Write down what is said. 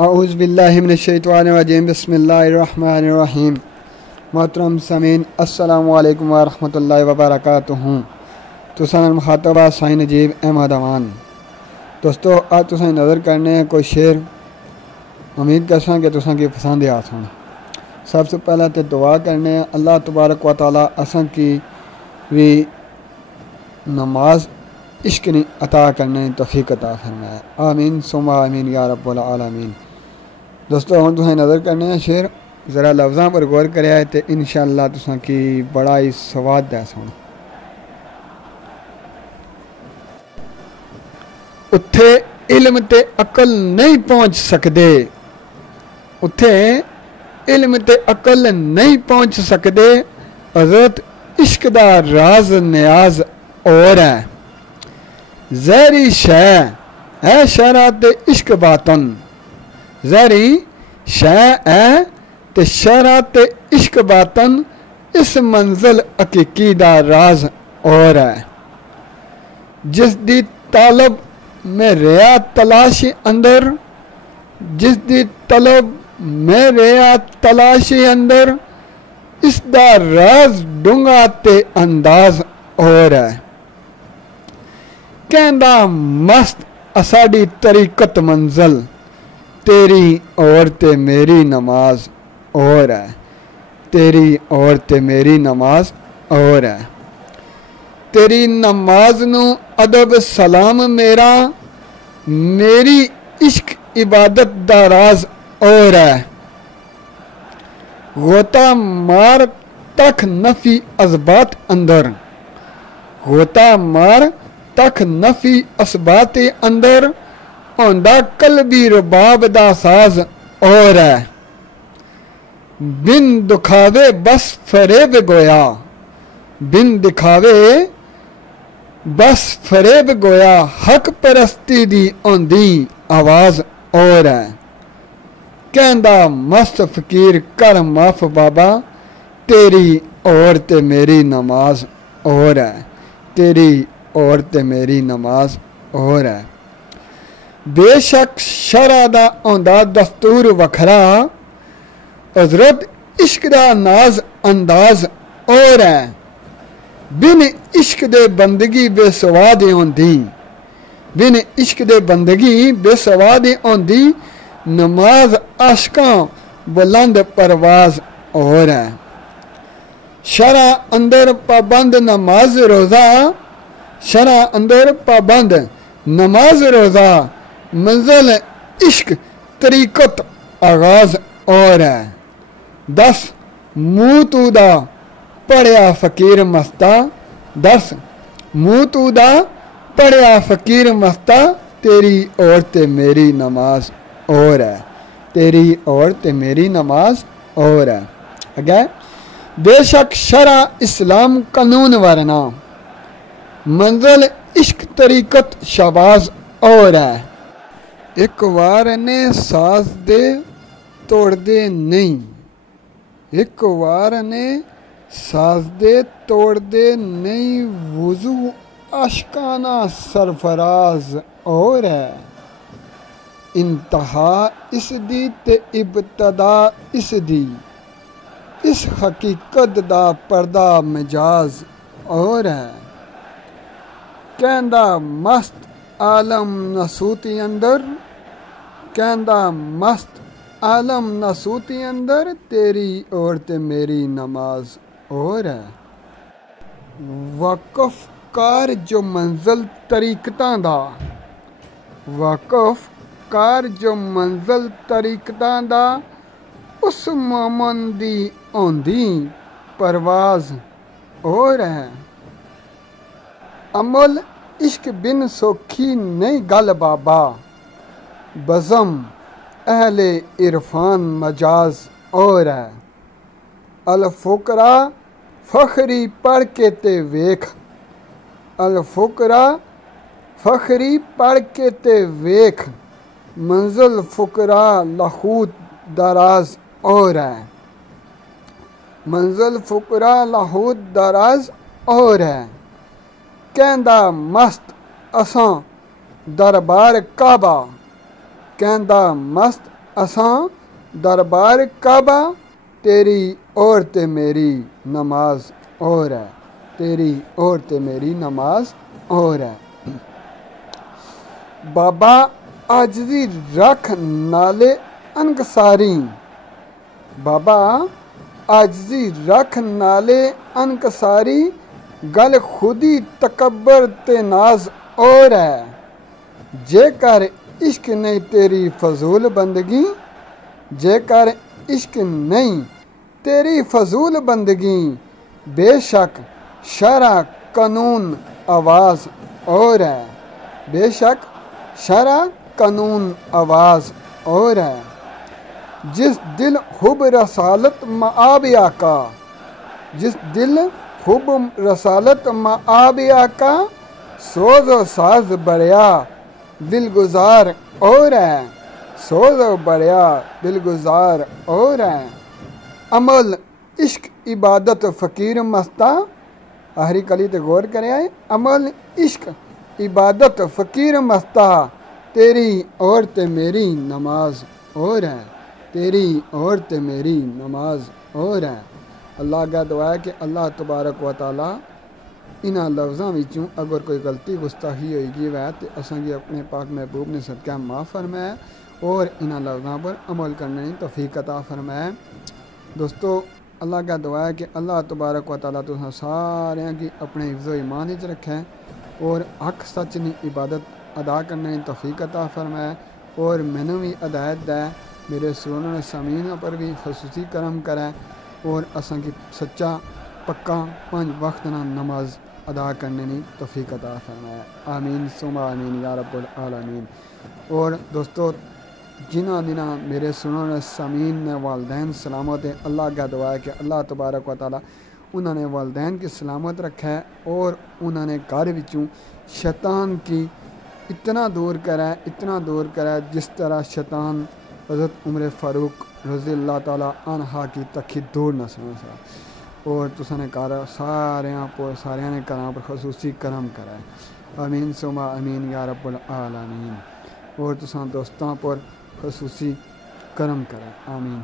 اعوذ باللہ من الشیطان الرجیم بسم اللہ الرحمن الرحیم۔ محترم سامعین السلام علیکم ورحمۃ اللہ وبرکاتہ۔ تسان مخاطبہ سائیں نجیب احمد امان۔ دوستو آج تسان نظر کرنے کوئی شعر امید کرساں کہ تسان کی پسند آ سن۔ سب سے پہلے تو دعا کرنے اللہ تبارک و تعالیٰ اساں کی بھی نماز عشق نے عطا کرنے توفیق عطا فرمائے، آمین ثم آمین یا رب العالمین۔ دوستو ہوں تسیں نظر کرنے ہیں شعر، ذرا لفظاں پر غور کریا ہے تو انشاءاللہ تساں کی بڑا ہی سواد دے سن۔ اتھے علم تے عقل نہیں پہنچ سکدے، اتھے علم تے عقل نہیں پہنچ سکدے، حضرت عشق دا راز نیاز اور ہے۔ زہری شے اے شرع تے عشق باطن، زہری شے اے تے شرع تے عشق باطن، اس منزل حقیقی دا راز اور ہے۔ جس دی طالب میں ریا تلاشی اندر، جس دی طلب میں ریا تلاشی اندر، اس دا راز ڈونگا تے انداز اور ہے۔ کہندا مست اساڑی طریقت منزل، تیری اور تے میری نماز اور ہے، تیری اور تے میری نماز اور ہے۔ تیری نماز نو ادب سلام میرا، میری عشق عبادت دا راز اور ہے۔ غوطہ مار تک نفی اسبات اندر، غوطہ مار تک نفی اسبات اندر، ہوندا قلبی رباب دا ساز اور ہے۔ بن دکھاوے بس فریب گویا، بن دکھاوے بس فریب گویا، حق پرستی دی اوندی آواز اور ہے۔ کہندا مست فقیر کر معاف بابا، تیری اور تے میری نماز اور ہے، تیری اور تے میری نماز اور ہے۔ بے شک شرع دا اوندا دستور وکھرا، حضرت عشق دا ناز انداز اور ہے۔ بن عشق دے بندگی بے سواد ہوندی، بن عشق دے بندگی بے سواد ہوندی، نماز عاشقاں بلند پرواز اور ہے۔ شرع اندر پابند نماز روزہ، شرع اندر پابند نماز روزہ، منزل عشق طریقت آغاز اور ہے۔ دس منہ تو دا پڑھیا فقیر مستا، دس منہ تو دا پڑھیا فقیر مستا، تیری اور تے میری نماز اور ہے، تیری اور تے میری نماز اور ہے۔ اگے بے شک شرع اسلام قانون ورنا، منزل عشق طریقت شہباز اور ہے۔ ایک وار نے ساز دے توڑ دے نہیں، ایک وار نے ساز دے توڑ دے نہیں، وضو عاشقانہ سرفراز اور ہے۔ انتہا اس دی تے ابتدا اس دی، اس حقیقت دا پردہ مجاز اور ہے۔ کہندا مست عالم نسوتی اندر، کہندا مست عالم نسوتی اندر، تیری اور تے میری نماز اور ہے۔ وقف کار جو منزل طریقتاں دا، وقف کار جو منزل طریقتاں دا، اس مومن دی اوندی پرواز اور ہے۔ عمل عشق بن سوکھی نہیں گل بابا، بزم اہل عرفان مجاز اور ہے۔ الفقراء فخری پڑھ کے تے ویکھ، الفقراء فخری پڑھ کے تے ویکھ، منزل فقراء لاہوت دراز اور ہے، منزل فقراء لاہوت دراز اور ہے۔ کہندا مست اساں دربار کعبہ، کہندا مست اساں دربار کعبہ تیری اور تے میری نماز اور ہے تیری اور تے میری نماز اور ہے بابا عاجزی رکھ نالے انکساری بابا عاجزی رکھ نالے انکساری گل خودی تکبر تے ناز اور ہے جے کر عشق نہیں تیری فضول بندگی جے کر عشق نہیں تیری فضول بندگی بے شک شرع قانون آواز اور ہے بے شک شرع قانون آواز اور ہے جس دل حب رسالت مآب آقا جس دل حب رسالت مآب آقا سوز و ساز بڑیا دل گزار اور ہے سوز و بڑیا دل گزار اور ہے عمل عشق عبادت فقیر مستا آخری کلی تے غور کرے آئے عمل عشق عبادت فقیر مستا تیری اور تے میری نماز اور ہے تیری اور تے میری نماز اور ہے اللہ کا دعا ہے کہ اللہ تبارک و تعالی انہاں لفظاں وچوں اگر کوئی غلطی گستاخی ہوئی گی ہے تو اساں کی اپنے پاک محبوب نے صدقہ معاف فرمائے اور انہاں لفظاں پر عمل کرنے کی توفیق عطا فرمائے دوستو اللہ کا دعا ہے کہ اللہ تبارک و تعالیٰ تساں سارے کی اپنے حفظ و ایمان وچ رکھے اور حق سچ نی عبادت ادا کرنے کی توفیق عطا فرمائے اور مینوں بھی ہدایت دے میرے سنن سامعین پر بھی خصوصی کرم کرے اور اساں کی سچا پکا 5 وقت نماز ادا کرنے کی توفیق عطا فرمائے آمین ثم آمین یا رب العالمین اور دوستو جنہ میرے سنن سامعین نے والدین سلامت ہیں اللہ کا دعا ہے کہ اللہ تبارک و تعالیٰ انہوں نے والدین کی سلامت رکھا ہے اور انہوں نے گھر وچوں شیطان کی اتنا دور کرا جس طرح شیطان حضرت عمر فاروق رضی اللہ تعالیٰ عنہ کی تکھی دور نہ سا اور تساں نے ساریاں نے گھراں پر خصوصی کرم کرا ہے آمین ثم آمین یا رب العالمین اور تساں دوستاں پر خصوصی کرم کرے آمین